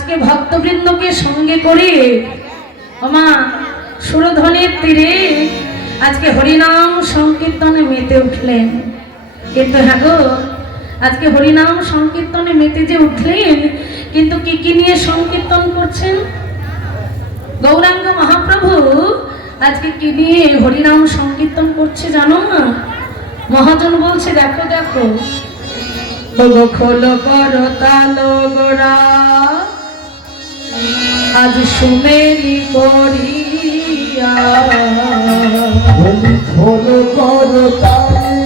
আজকে ভক্তবৃন্দকে সঙ্গে করে আমা সুরধ্বনির তীরে আজকে হরিনাম সংকীর্তনে মেতে উঠলেন। কিন্তু হ্যাঁ গো, আজকে হরিনাম সংকীর্তনে মেতে যে উঠলেন, কিন্তু কি কি নিয়ে সংকীর্তন করছেন? গৌরাঙ্গ মহাপ্রভু আজকে কি নিয়ে হরিনাম সংকীর্তন করছে জানো না? মহাজন বলছে, দেখো দেখো, খোল করতাল গোরা আজ সুমেলি করিয়া, খোল করতাল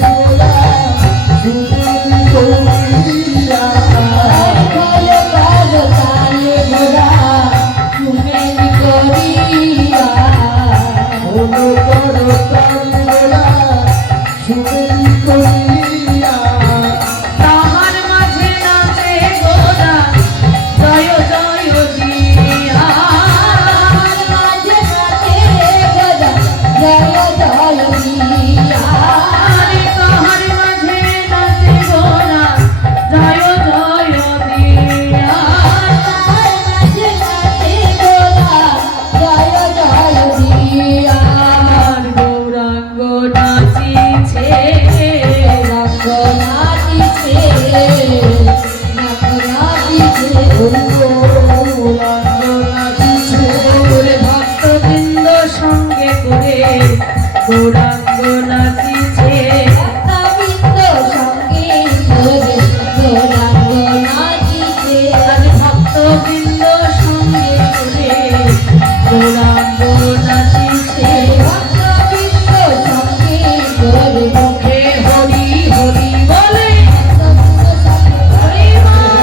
গোরা সুমেলি করিয়া, খোল করতাল গোরা সুমেলি করিয়া, খোল করতাল গোরা সুমেলি করিয়া, তাহার মাঝে নাচে গোরা জয় জয় দিয়া, মাঝে মাঝে গোরা জয় জয় দিয়া, আরে তাহার মাঝে নাচে গোরা জয় জয় দিয়া, মাঝে মাঝে গোরা জয় জয় দিয়া, আর গৌরাঙ্গ নাচিছে, রঙ্গ নাচিছে, রঙ্গ নাচিছে, ওরে ভক্তবৃন্দ সঙ্গে করে গৌরাঙ্গ নাচিছে, ভক্তবৃন্দ সঙ্গে করে গৌরাঙ্গ নাচিছে, আজ ভক্তবৃন্দ সঙ্গে করে গৌরাঙ্গ নাচিছে, ভক্তবৃন্দ সঙ্গে করে মুখে হরি হরি বলে হরি করে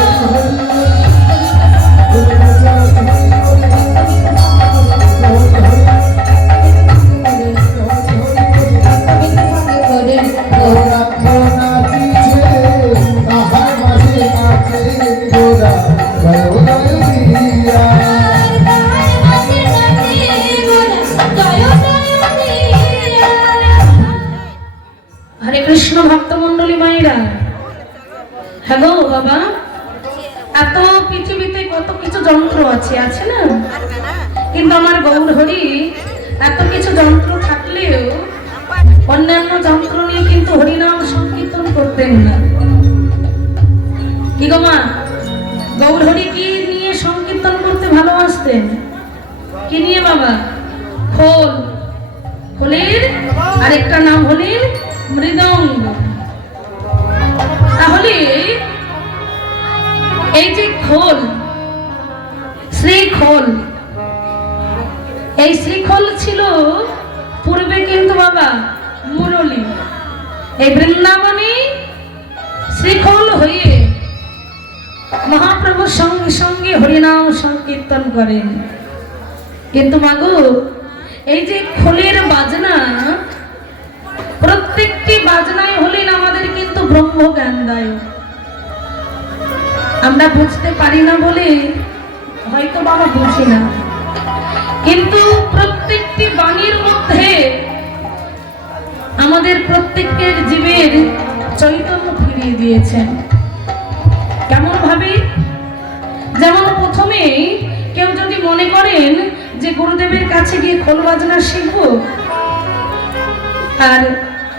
গৌরাঙ্গ নাচিছে, তাহার মাঝে নাচে গোরা জয় জয় দিয়া, হরে কৃষ্ণ ভক্ত মন্ডলী মায়েরা। হ্যালো বাবা, এত পৃথিবীতে কত কিছু যন্ত্র আছে, আছে না? কিন্তু আমার গৌর হরি এত কিছু যন্ত্র থাকলেও অন্যান্য যন্ত্র নিয়ে কিন্তু হরিনাম সংকীর্তন করতেন না। কি গো মা, গৌর হরি কি নিয়ে সংকীর্তন করতে ভালোবাসতেন? কি নিয়ে বাবা? খোল, খোলের আরেকটা নাম হলেন মৃদঙ্গ। তাহলে এই যে খোল, শ্রীখোল, এই শ্রীখোল ছিল পূর্বে কিন্তু বাবা মুরলী। এই বৃন্দাবনে শ্রীখোল হয়ে মহাপ্রভুর সঙ্গে সঙ্গে হরিনাম সংকীর্তন করেন। কিন্তু মাগো, এই যে খোলের বাজনা, প্রত্যেকটি বাজনায় হলেন আমাদের কিন্তু ব্রহ্ম জ্ঞানদায়ক। আমরা বুঝতে পারি না বলে হয়তো বাবা বুঝি না, কিন্তু প্রত্যেকটি বাণীর মধ্যে আমাদের প্রত্যেকের জীবের চৈতন্য ফিরিয়ে দিয়েছেন। কেমন ভাবে? যেমন প্রথমে কেউ যদি মনে করেন যে গুরুদেবের কাছে গিয়ে খোল বাজনা শিখবো, আর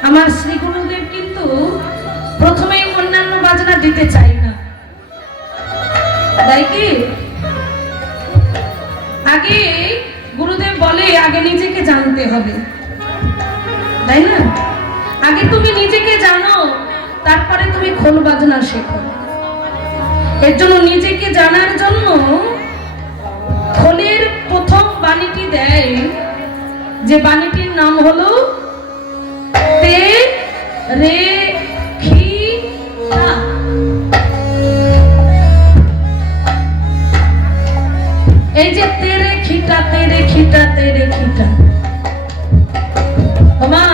আমার শ্রী গুরুদেব কিন্তু প্রথমেই অন্যান্য বাজনা দিতে চাই না, তাই কি? আগে গুরুদেব বলে আগে নিজেকে জানতে হবে, তাই না? আগে তুমি নিজেকে জানো, তারপরে তুমি খোল বাজনা শেখো। এর জন্য নিজেকে জানার জন্য খোলের প্রথম বাণীটি দেয়, যে বাণীটির নাম হলো তে রে খি তা। এই যে তেরে খিটা তেরে খিটা তেরে খিটা, মা,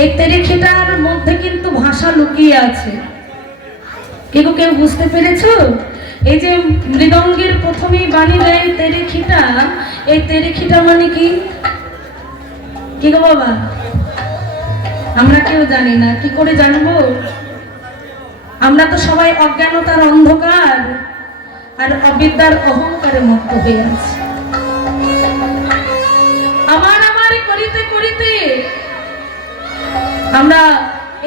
এই তেরে খিটার মধ্যে কিন্তু ভাষা লুকিয়ে আছে। কেউ কেউ বুঝতে পেরেছো? এই যে মৃদঙ্গের প্রথমেই বাণী দেয় তেরে খিটা, এই তেরে খিটা মানে কি? কি গো বাবা? আমরা কেউ জানি না। কি করে জানবো? আমরা তো সবাই অজ্ঞানতার অন্ধকার। আর অবিদ্যার অহংকারে মুক্ত হয়ে আছে। আমার করিতে করিতে আমরা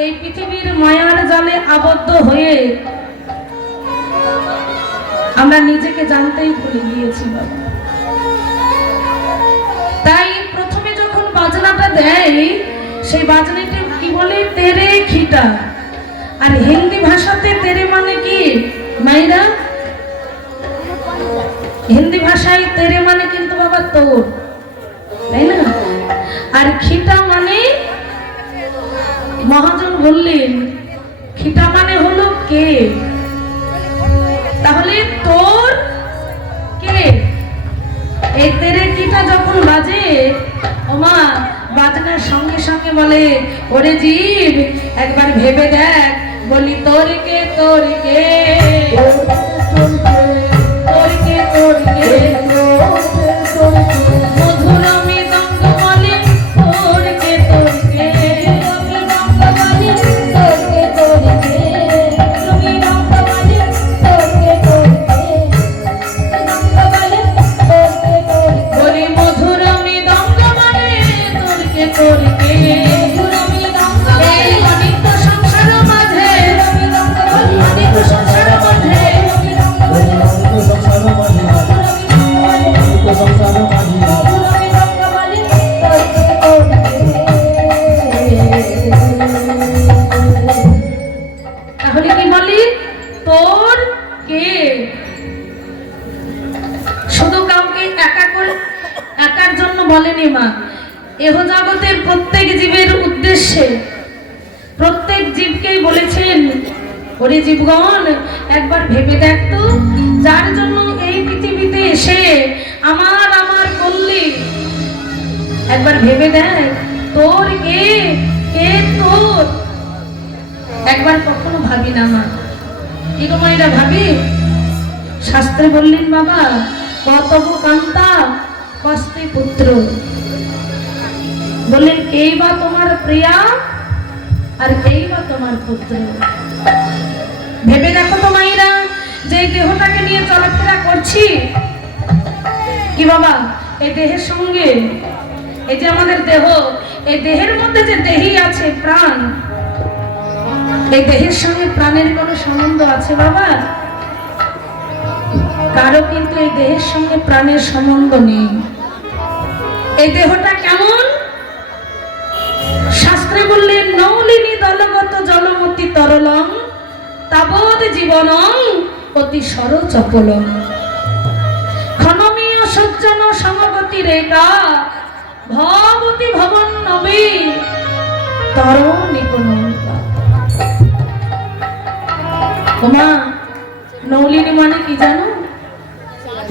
এই পৃথিবীর মায়ার জালে আবদ্ধ হয়ে আমরা নিজেকে জানতেই ভুলে গিয়েছি বাবা। তাই প্রথমে যখন বাজনাটা দেয়, সেই বাজনাটি কি বলে? তেরে খিটা। আর হিন্দি ভাষাতে তেরে মানে কি মাইরা? হিন্দি ভাষায় তেরে মানে কিন্তু বাবা তোর, তাই না? আর খিটা মানে, মহাজন বললেন খিটা মানে হলো কে। তাহলে তোর কে? এই তেরে কিটা যখন বাজে, ওমা বাজনার সঙ্গে সঙ্গে বলে, ওরে জীব একবার ভেবে দেখ, বলি তোর কে তোর কে তোর কে তোর কে মধুর মৃদঙ্গ বলে তোর কে তোর কে মৃদঙ্গ বলে তোর কে তোর কে মৃদঙ্গ বলে তোর কে তোর কে মৃদঙ্গ বলে তোর কে তোর কে বলি মধুর মৃদঙ্গ বলে তোর কে তোর কে মধুর মৃদঙ্গ বলে এই অনিত্য সংসার মাঝে, অনিত্য সংসার মাঝে তাহলে কি বলি? তোর কে। শুধু কাউকে একার জন্য বলেনি মা, এহ জগতের প্রত্যেক জীবের উদ্দেশ্যে প্রত্যেক জীবকেই বলেছেন, ওরে জীবগণ একবার ভেবে দেখ তো, যার জন্য এই পৃথিবীতে এসে আমার করলি, একবার ভেবে দেখ তোর কে, কে তোর। একবার কখনো ভাবি না মা, কি গো মায়েরা ভাবি? শাস্ত্রে বললেন বাবা, কতব কান্তা কস্তে পুত্র, বললেন কেই বা তোমার প্রিয়া আর কেই বা তোমার পুত্র। ভেবে দেখো তো মায়েরা, যে এই দেহটাকে নিয়ে চলাফেরা করছি, কি বাবা এই দেহের সঙ্গে, এই যে আমাদের দেহ, এই দেহের মধ্যে যে দেহি আছে প্রাণ, এই দেহের সঙ্গে প্রাণের কোনো সম্বন্ধ আছে বাবা? কারো কিন্তু এই দেহের সঙ্গে প্রাণের সম্বন্ধ নেই। এই দেহটা কেমন? শাস্ত্রে বললেন, নৌলিনী দলগত জলমতি তরলং তাবৎ জীবনং অতি সর চপলং ক্ষণমীয় সজ্জন সমগতি রেখা ভবতি ভবন নবী তর নিপুণ। ওমা নৌলিনী মানে কি জানো?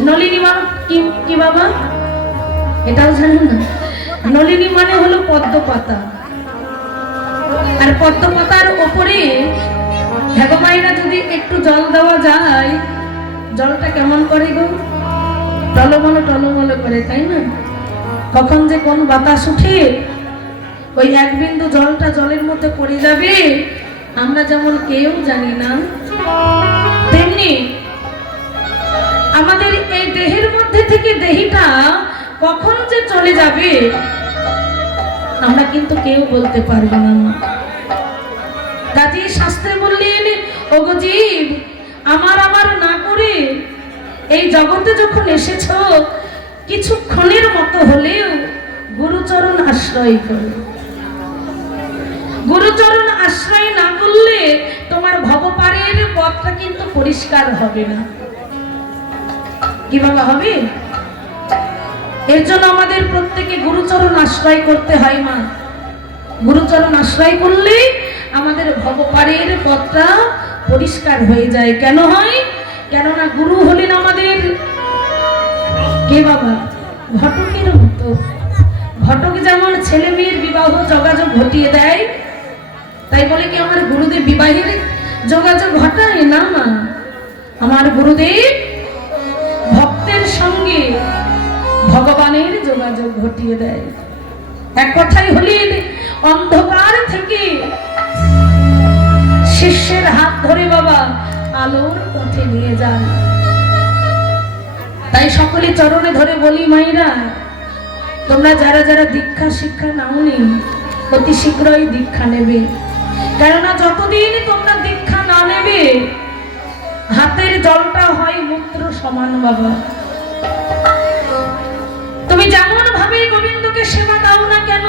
নলিনী মানে কি বাবা? এটাও জানো না? নলিনী মানে হলো পদ্ম পাতা, আর পদ্ম পাতার ওপরে ভেগমাইরা যদি একটু জল দেওয়া যায়, জলটা কেমন করে গো? টলমল টলমল করে, তাই না? কখন যে কোন বাতাস উঠে ওই এক বিন্দু জলটা জলের মধ্যে পড়ে যাবে, আমরা যেমন কেউ জানি না, তেমনি আমাদের এই দেহের মধ্যে থেকে দেহিটা কখন যে চলে যাবে আমরা কিন্তু কেউ বলতে পারবো না। কাজী শাস্ত্রে বললেন, ওগো জীব আমার না করে এই জগতে যখন এসেছ, কিছুক্ষণের মতো হলেও গুরুচরণ আশ্রয় করো। গুরুচরণ আশ্রয় না করলে তোমার ভবপারের পথটা কিন্তু পরিষ্কার হবে না। কিভাবে হবে? এর জন্য আমাদের প্রত্যেকে গুরুচরণ আশ্রয় করতে হয় মা। গুরুচরণ আশ্রয় করলে আমাদের ভবপারের পথটা পরিষ্কার হয়ে যায়। কেন হয়? কেননা গুরু হলেন আমাদের কে বাবা? ঘটকের মতো। ঘটক যেমন ছেলে মেয়ের বিবাহ যোগাযোগ ঘটিয়ে দেয়, তাই বলে কি আমার গুরুদেব বিবাহের যোগাযোগ ঘটায় না মা। আমার গুরুদেব ভক্তের সঙ্গে ভগবানের যোগাযোগ ঘটিয়ে দেয়। এক কথাই হলেন অন্ধকার থেকে শিষ্যের হাত ধরে বাবা আলোর পথে নিয়ে যান। তাই সকলে চরণে ধরে বলি মাইরা, তোমরা যারা যারা দীক্ষা শিক্ষা নাওনি অতি শীঘ্রই দীক্ষা নেবে। কেননা যতদিন তোমরা দীক্ষা না নেবে হাতের জলটা হয় মূত্র সমান বাবা। তুমি যেমন ভাবে গোবিন্দকে সেবা দাও না কেন,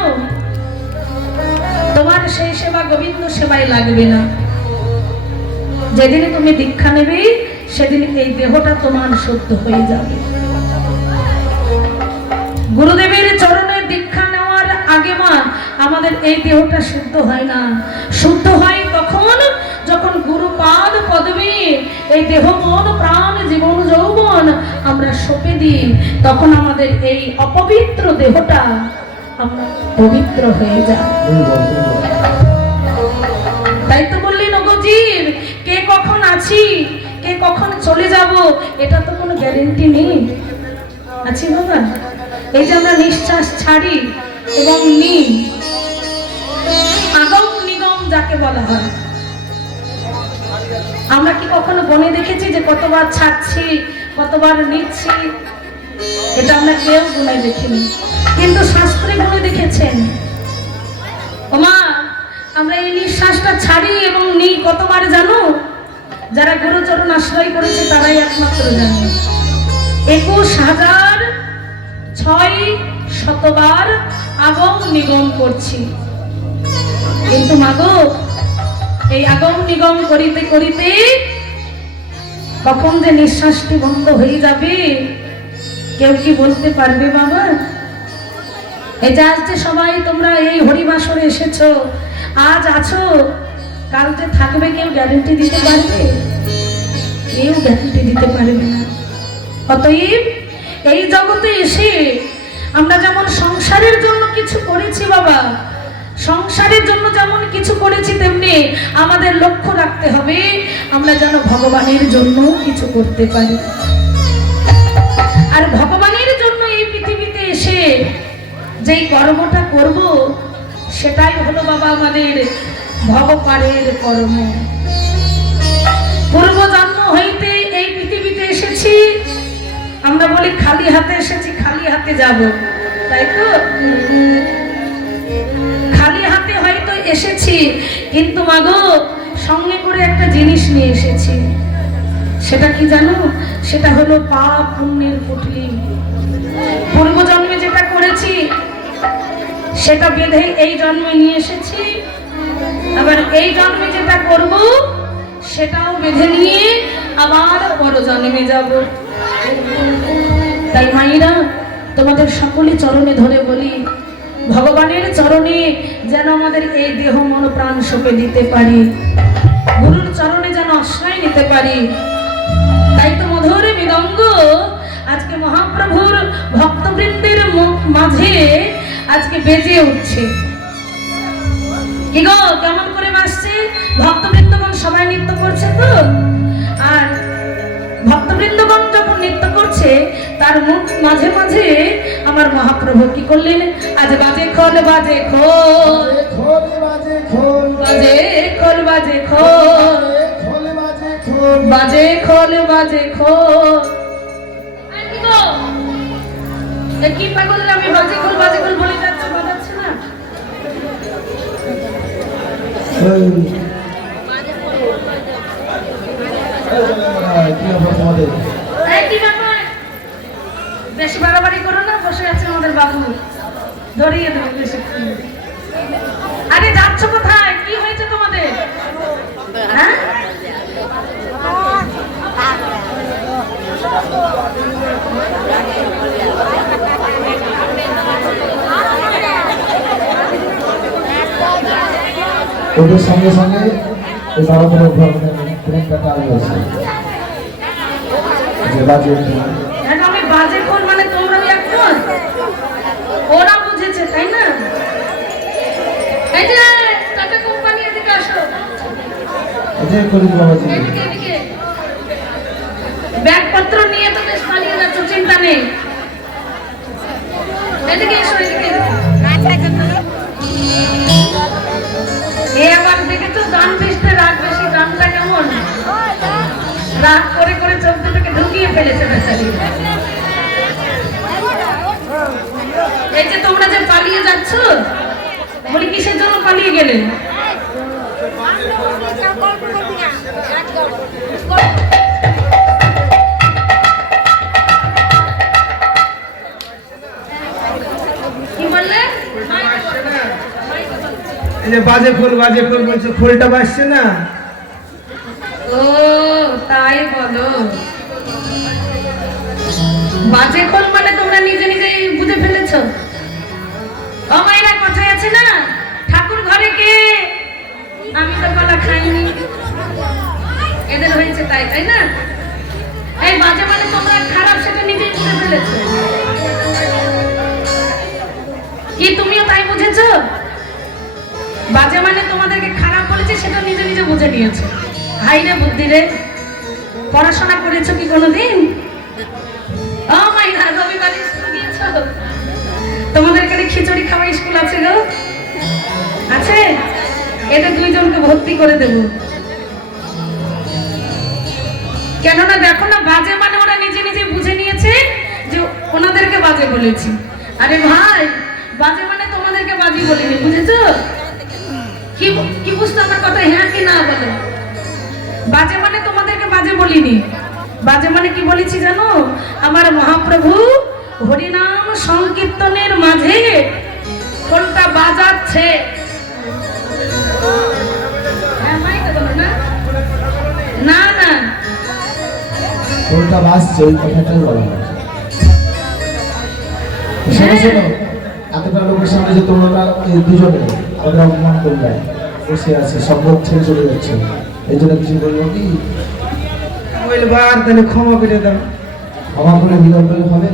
তোমার সেই সেবা গোবিন্দ সেবায় লাগবে না। যেদিন তুমি দীক্ষা নেবে সেদিন এই দেহটা তোমার শুদ্ধ হয়ে যাবে। গুরুদেবের চরণে দীক্ষা নেওয়ার আগে মা আমাদের এই দেহটা শুদ্ধ হয় না। শুদ্ধ হয় তখন যখন গুরুপাদ পদমে এই দেহ মন প্রাণ জীবন যৌবন আমরা সঁপে দিই, তখন আমাদের এই অপবিত্র দেহটা আমরা পবিত্র হয়ে যায়। তাই তো বললেন ওগো জীব, কে কখন আছি কে কখন চলে যাব এটা তো কোনো গ্যারেন্টি নেই। আছি বাবা? এই যে আমরা নিঃশ্বাস ছাড়ি এবং নিই, আগম নিগম যাকে বলা হয়, আমরা কি কখনো গণে দেখেছি যে কতবার ছাড়ছি কতবার নিচ্ছি? এটা আমরা কেউ গুণে দেখিনি, কিন্তু শাস্ত্রে গুণে দেখেছেন। ওমা, আমরা এই নিঃশ্বাসটা ছাড়ি এবং নিই কতবার জানো? যারা গুরুচরণ আশ্রয় করেছে তারাই একমাত্র জানে। 21,600 আগম নিগম করছি। কিন্তু মাগো, এই আগম নিগম করিতে করিতে কখন যে নিঃশ্বাসটি বন্ধ হয়ে যাবে কেউ কি বলতে পারবে বাবা? এই যে আজ যে সবাই তোমরা এই হরিবাসরে এসেছো, আজ আছো, কাল যে থাকবে কেউ গ্যারেন্টি দিতে পারবে? কেউ গ্যারেন্টি দিতে পারবে না। অতএব এই জগতে এসে আমরা যেমন সংসারের জন্য কিছু করেছি বাবা, সংসারের জন্য যেমন কিছু করেছি তেমনি আমাদের লক্ষ্য রাখতে হবে আমরা যেন ভগবানের জন্য কিছু করতে পারি। আর ভগবানের জন্য এই পৃথিবীতে এসে যেই কর্মটা করব সেটাই হলো বাবা আমাদের ভগবানের কর্ম। পূর্ব জন্ম হইতে এই পৃথিবীতে এসেছি, আমরা বলি খালি হাতে এসেছি খালি হাতে যাব, তাই তো? খালি হাতে হয়তো এসেছি, কিন্তু মাগো সঙ্গে করে একটা জিনিস নিয়ে এসেছি। সেটা কি জানো? সেটা হলো পাপ পুণ্যের পুঁটলি। পূর্ব জন্মে যেটা করেছি সেটা বেঁধে এই জন্মে নিয়ে এসেছি, আবার এই জন্মে যেটা করব সেটাও বেঁধে নিয়ে আবার পর জন্মে যাব। তাই মায়েরা, তোমাদের সকলে চরণে ধরে বলি, ভগবানের চরণে যেন আমাদের এই দেহ মন প্রাণ সঁপে দিতে পারি, গুরুর চরণে যেন আশ্রয় নিতে পারি। তাই তো মধুর মৃদঙ্গ আজকে মহাপ্রভুর ভক্তবৃন্দের মাঝে আজকে বেজে উঠছে। কি গো, কেমন করে বাজছে? ভক্তবৃন্দগণ সবাই নৃত্য করছে তো। আর ভক্তবৃন্দগণ যখন নৃত্য করছে তার মুখ মাঝে মাঝে আমার মহাপ্রভু কি করলেন? আজ বাজে খোল বাজে খোল বাজে খোল বাজে খোল বাজে খোল বাজে খোল। কি পাগল, আমি বাজে খোল বলে যাচ্ছি, বাজাচ্ছে না? বেশি বাড়াবাড়ি করো না, বসে আছে আমাদের বাবু, ধরিয়ে দেবে বেশি। আরে যাচ্ছ কোথায়? কি হয়েছে তোমাদের? হ্যাঁ, ওদের সঙ্গে সঙ্গে তাড়াতাড়ি ট্রেনটা চালু হয়েছে। আমি বাজে খোল মানে তোমরা একজন, ওরা বুঝেছে তাই না? এই যে টাটা কোম্পানি, এদিকে আসো, ব্যাগপত্র নিয়ে তো বেশ পালিয়ে যাচ্ছ, চিন্তা নেই। এদিকে এসো, এদিকে। আবার দেখেছো গান বেশতে রাগ বেশি, গানটা কেমন রাগ করে করে চোখ দুটোকে ঢুকিয়ে ফেলেছে বেচারি। এই যে তোমরা যে পালিয়ে যাচ্ছ, বলি কিসের জন্য পালিয়ে গেলে? কি বললে? এই যে বাজে খোল বলছে, খোলটা বাজছে না। ও তাই বলো। বাজে খোল মানে তোমরা নিজে নিজেই বুঝে ফেলেছো। ও মায়েরা কথায় আছে না, ঠাকুর ঘরে কে, আমি তো কলা খাইনি, এদের হয়েছে তাই, তাই না? এই বাজে মানে তোমরা খারাপ, সেটা নিজেই বুঝে ফেলেছো। কি তুমিও তাই বুঝেছো? বাজে মানে তোমাদেরকে খারাপ বলেছে, সেটা নিজে নিজে বুঝে নিয়েছো। হাই রে বুদ্ধি রে, পড়াশোনা করেছো কি কোনোদিন? ও মাইরা রবিবারে স্কুল গিয়েছো? তোমাদের এখানে খিচুড়ি খাওয়া স্কুল আছে গো? আছে? এদের দুইজনকে ভর্তি করে দেব। কেননা দেখো না, বাজে মানে ওরা নিজে নিজে বুঝে নিয়েছে যে ওনাদেরকে বাজে বলেছি। আরে ভাই, বাজে মানে তোমাদেরকে বাজি বলিনি, বুঝেছো? কি কি বুঝতো আমার কথা? হ্যাঁ কি না বলো। বাজে মানে তোমাদেরকে বাজে বলিনি। বাজে মানে কি বলেছি জানো? আমার মহাপ্রভু হরিনাম সংকীর্তনের মাঝে কোনটা বাজাচ্ছে। হ্যাঁ, মাইকে বলো না? না না, কোনটা বাজছে ওই কথাটাই বলা হয়। শোনো শোনো, এতটা লোকের সামনে যে তোমরা এই দুজনে আমাদের অপমান করলে বসে আছে, সম্ভব ছেড়ে চলে যাচ্ছে, এই জন্য কিছু বলবো কি? বার তাহলে ক্ষমা করে দাও। ক্ষমা করে বিলম্ব হবে?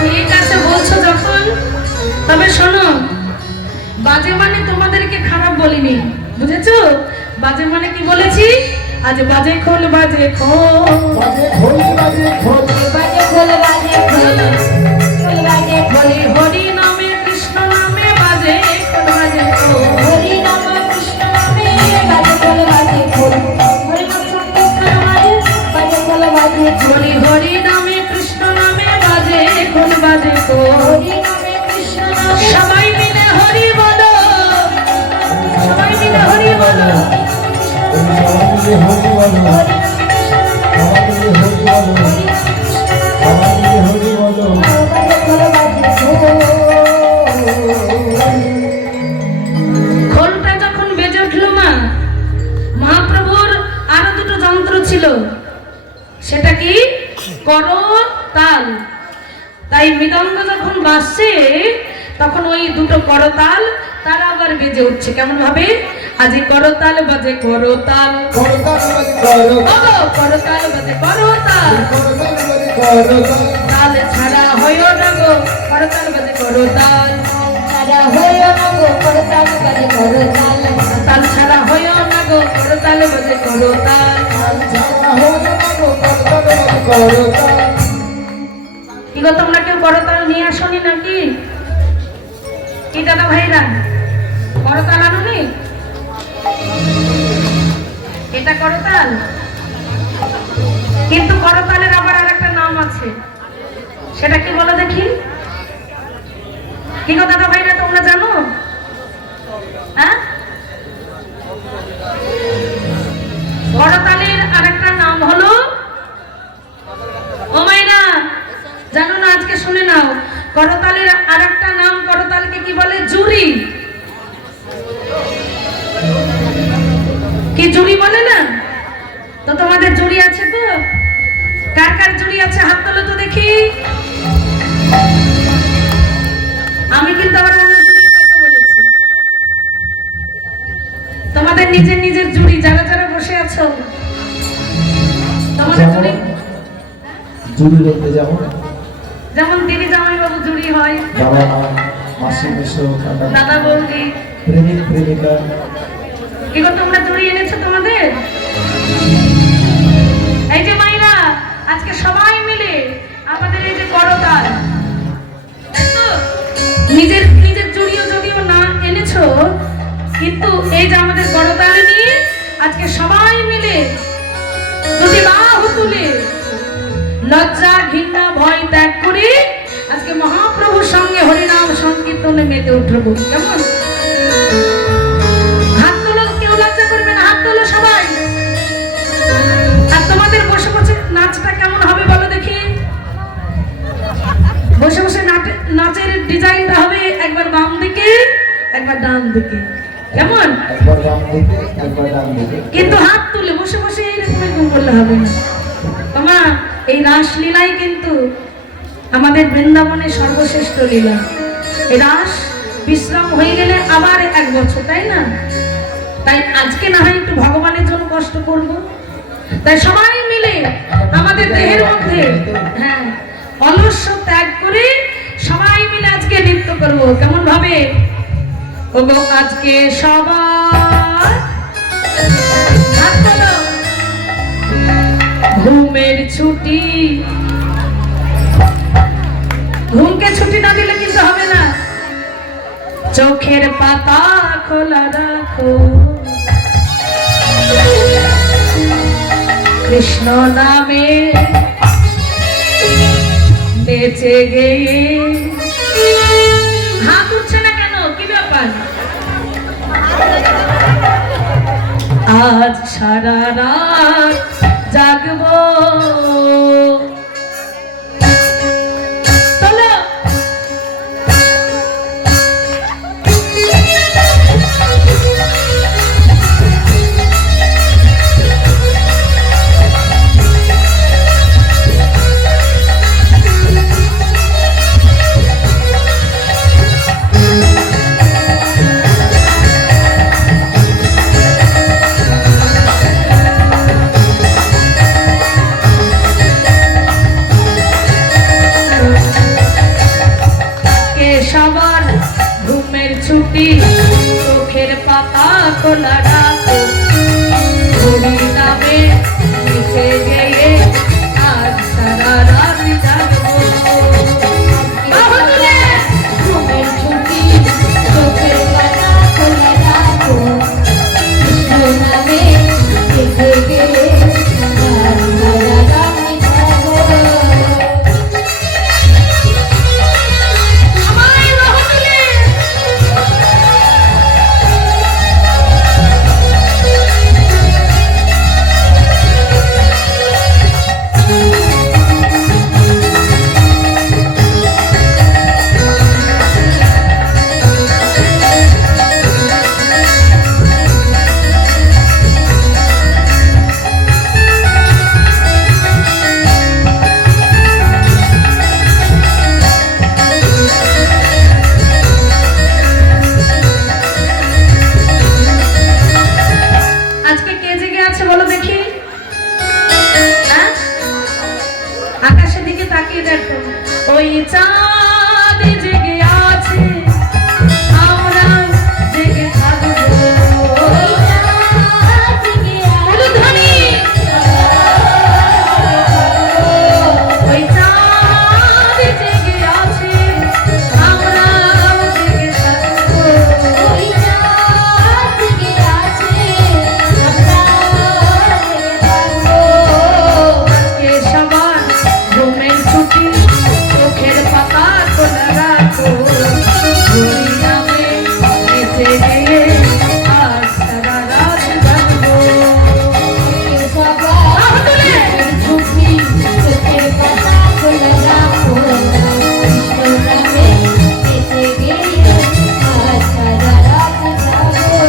ঠিক আছে বলছো যখন, তবে শোনো, বাজে মানে তোমাদেরকে খারাপ বলিনি, বুঝেছো? বাজে মানে কি বলেছি? আজ বাজে খোল বাজে খোল, বাজে খোল বাজে খোল, বাজে খোল বাজে খোল, খোল বাজে খোল, হরি হরি নামে কৃষ্ণ নামে বাজে খোল বাজে খোল। হরি নাম কৃষ্ণ নামে বাজে খোল বাজে খোল, হরি নাম সংকীর্তন মাঝে বাজে খোল বাজে খোল, হরি হরি নামে কৃষ্ণ নামে বাজে খোল বাজে খোল। হরি নামে কৃষ্ণ নামে সবাই মিলে হরি বলো, সবাই মিলে হরি বলো। সবাই মিলে হরি বলো, সবাই মিলে হরি বলো, সবাই মিলে হরি বলো। বাজে খোল বাজে খোল। খোলটা যখন বেজে উঠলো মা, মহাপ্রভুর আরো দুটো যন্ত্র ছিল, সেটা কি? করতাল। তাই মৃদঙ্গ যখন বাজছে তখন ওই দুটো করতাল তারা আবার বেজে উঠছে। কেমন ভাবে? আজি করতাল বাজে করতাল, করতাল বাজে করতাল, ওগো করতাল বাজে করতাল, করতাল বাজে করতাল, তাল ছাড়া হয় না গো, করতাল বাজে করতাল, সারা হইও না গো করতাল বাজে করতাল, তাল ছাড়া হয় না গো, করতাল বাজে করতাল। ছাড়া হলো না গো, করতাল বাজে করতাল। কি গো, তোমরা কেউ করতাল নিয়ে আসনি নাকি? কি দাদা ভাইরা, করতাল আনুনি? এটা করতাল, কিন্তু করতালের আবার আর একটা নাম আছে, সেটা কি বলো দেখি? কি গো দাদা ভাইরা, তোমরা জানো? হ্যাঁ, করতালের আর একটা নাম হলো, ও মাইরা জানো না? আজকে শুনে নাও, করতালের আর একটা নাম, করতালকে কি বলে? জুরি। কি জুরি বলে না? তো তোমাদের জুরি আছে তো? কার কার জুরি আছে হাত তোলো তো দেখি। আমি কিন্তু আবার অন্য জুরির কথা বলেছি। তোমাদের নিজের নিজের জুরি, যারা যারা বসে আছো, তোমাদের জুরি জুড়ি দেখতে যাবো, যেমন দিদি জামাই বাবু জুরি হয়, বাবা মা, মাসি মেশো, দাদা বৌদি। প্রেমিক প্রেমিকা। এগো তোমরা জুড়ি এনেছো তোমাদের? এই যে মাইরা, আজকে সবাই মিলে আমাদের এই যে করতাল, দেখো নিজের নিজের জুড়িও যদিও না এনেছো, কিন্তু এই যে আমাদের করতাল নিয়ে আজকে সবাই মিলে দুটি বাহু তুলে লজ্জা ঘৃণা ভয় ত্যাগ করে আজকে মহাপ্রভুর সঙ্গে হরিনাম সংকীর্তনে মেতে উঠবো। কেমন? হাত তোলো, কেউ লজ্জা করবে না, হাত তোলো সবাই। আর তোমাদের বসে বসে নাচটা কেমন হবে বলো দেখি। বসে বসে নাচের ডিজাইনটা হবে একবার বাম দিকে একবার ডান দিকে। কেমন? একবার বাম দিকে একবার ডান দিকে, কিন্তু হাত তুলে বসে বসে এইরকম করলে হবে না। তোমা এই রাসলীলাই কিন্তু আমাদের বৃন্দাবনের সর্বশ্রেষ্ঠ লীলা। এই রাস বিশ্রাম হয়ে গেলে আবার 1 বছর, তাই না? তাই আজকে না হয় একটু ভগবানের জন্য কষ্ট করব। তাই সবাই মিলে আমাদের দেহের মধ্যে হ্যাঁ অলস্য ত্যাগ করে সবাই মিলে আজকে নৃত্য করব। কেমন ভাবে? ওগো আজকে সবার হাত তোলো। ঘুমের ছুটি, ঘুমকে ছুটি না দিলে কিন্তু হবে না। চোখের পাতা খোলা রাখো, কৃষ্ণ নামে নেচে গেয়ে। হাত উঠছে না কেন? কি ব্যাপার? আজ সারা রাত জাগবো। চলো সবার ঘুমের ছুটি, চোখের পাতা খোলা রাখো, হরি নামে মিশে গিয়ে আজ সারা রাত জাগবো। ঘুমের ছুটি, চোখের পাতা খোলা রাখো, কৃষ্ণ নামে বেঁচে গেলে আজ সারা রাত জাগবো। আজকে কে জেগে আছে বলো দেখি? হ্যাঁ? আকাশের দিকে তাকিয়ে দেখো, ওই চাঁদ জেগে আছে, আমরা জেগে থাকবো। উলুধ্বনি। ওই চাঁদ জেগে আছে, আমরাও জেগে থাকবো। ওই চাঁদ জেগে আছে, আমরা জেগে থাকবো। আজকে সবার ঘুমের ছুটি, চোখের পাতা খোলা রাখো, হরি নামে নেচে গিয়ে আজ সারা রাত জাগবো। সবার ঘুমের ছুটি, চোখের পাতা খোলা রাখো, কৃষ্ণ নামে বেঁচে গেলে আজ সারা রাত জাগবো।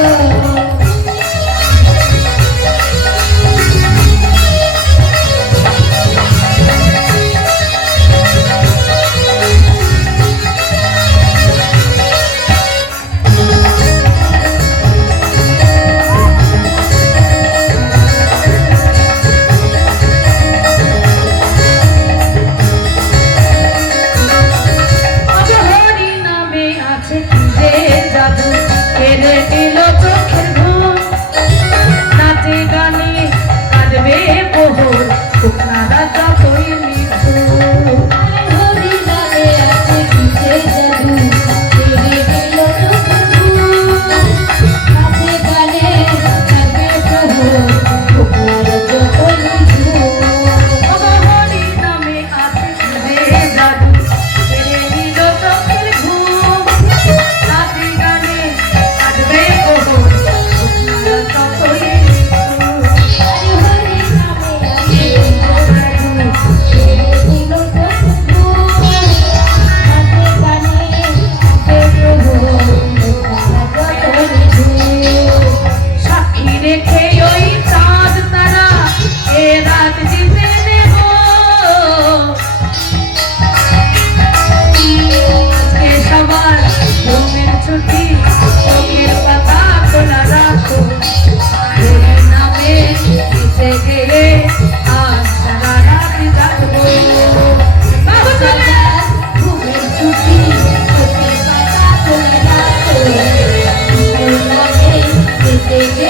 থেকে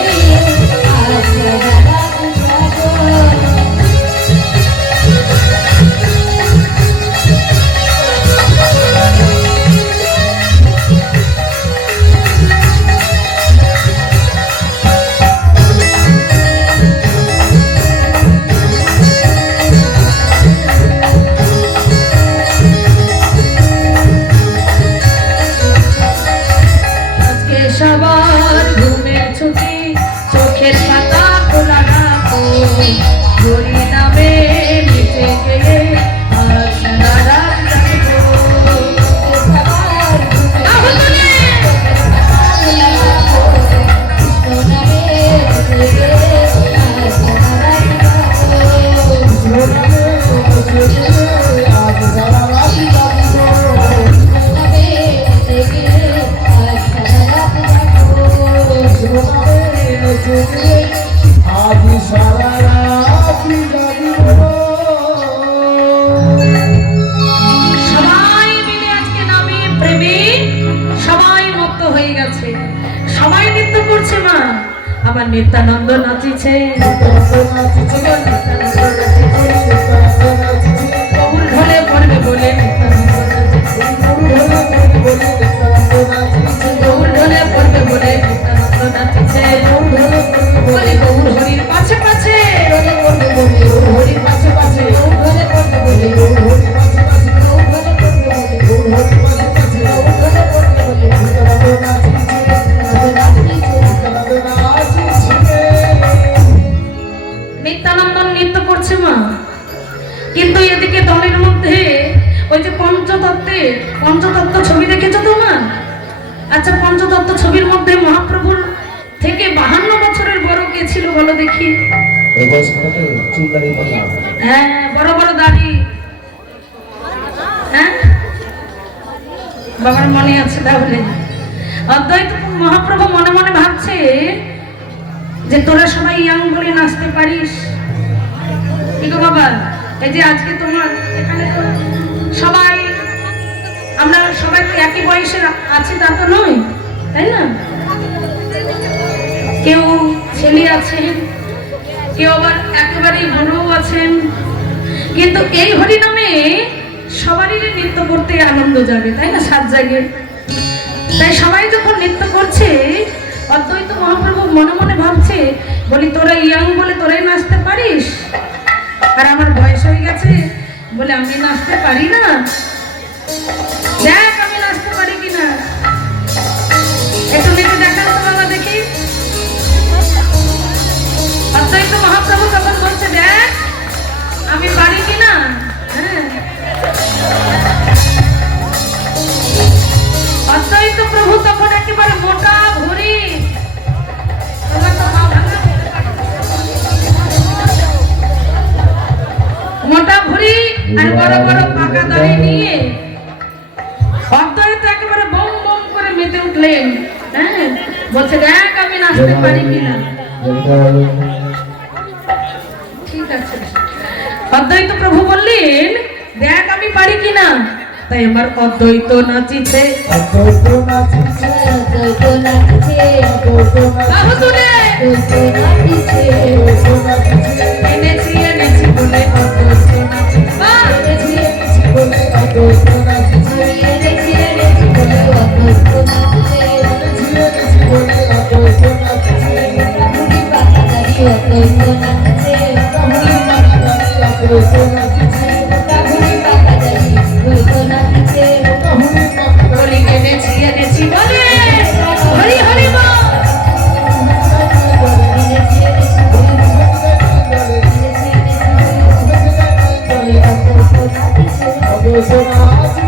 আজ রাধা জাগো। আজকে সবার ঘুমের ছুটি, চোখের পাতা খোলা রাখো, হরি নামে নিচে গিয়ে আজ রাধা জাগো। আজ সারা রাত্রি জাগিব। সবাই মিলে আজকে নামে প্রেমে সবাই মুক্ত হয়ে গেছে, সবাই নৃত্য করছে মা। আবার নিত্যানন্দ নাচিছে, কবুল ঢলে পড়বে বলে কবুল ঢলে পড়বে বলে নিত্যানন্দ নাচিছে। বলি গৌর হরির পাছে পাছে, হরির পাছে পাছে নিত্যানন্দ নৃত্য করছে মা। কিন্তু এদিকে দলের মধ্যে ওই যে পঞ্চতত্ত্ব ছবি দেখেছো তো মা? আচ্ছা, পঞ্চতত্ত্ব ছবির মধ্যে মহাপ্রভুর থেকে 52 বছরের বড় কে ছিল বলো দেখি? হ্যাঁ, বড় বড় দাড়ি। হ্যাঁ, বাবার মনে আছে তাহলে? অদ্বৈত মহাপ্রভু মনে মনে ভাবছে যে তোরা সবাই ইয়াং বলে নাচতে পারিস। কি গো বাবা, এই যে আজকে তোমার এখানে তো সবাই, আমরা সবাই তো একই বয়সের আছি তা তো নয়, তাই না? কেউ ছেলে আছেন, কেউ আবার একেবারেই বুড়ো আছেন, কিন্তু এই হরি নামে সবারই নৃত্য করতে আনন্দ জাগে, তাই না? সাত জাগে। তাই সবাই যখন নৃত্য করছে, অদ্বৈত মহাপ্রভু মনে মনে ভাবছে, বলি তোরা ইয়াং বলে তোরাই নাচতে পারিস, আর আমার বয়স হয়ে গেছে বলে আমি নাচতে পারি না। দেখ আমি নাচতে পারি কিনা, একটু নেচে দেখাও তো বাবা দেখি। অদ্বৈত মহাপ্রভু তখন বলছে, দেখ আমি পারি কিনা। হ্যাঁ, অদ্বৈত প্রভু তখন একেবারে মোটা ভুঁড়ি, মোটা ভুঁড়ি আর বড় বড় পাকা দাড়ি নিয়ে অদ্বৈত একেবারে বম বম করে মেতে উঠলেন। হ্যাঁ, বলছে দেখ আমি নাচতে পারি কিনা। ঠিক আছে, অদ্বৈত প্রভু বললেন দেখ আমি পারি কিনা। তাই আমার অদ্বৈত নাচিছে, অদ্বৈত নাচিছে, অদ্বৈত নাচিছে, বাহু তুলে এনেছি এনেছি বলে অদ্বৈত নাচিছে। বাহ! বলি এনেছি এনেছি বলে হরি হরি বল। অদ্বৈত নাচিছে।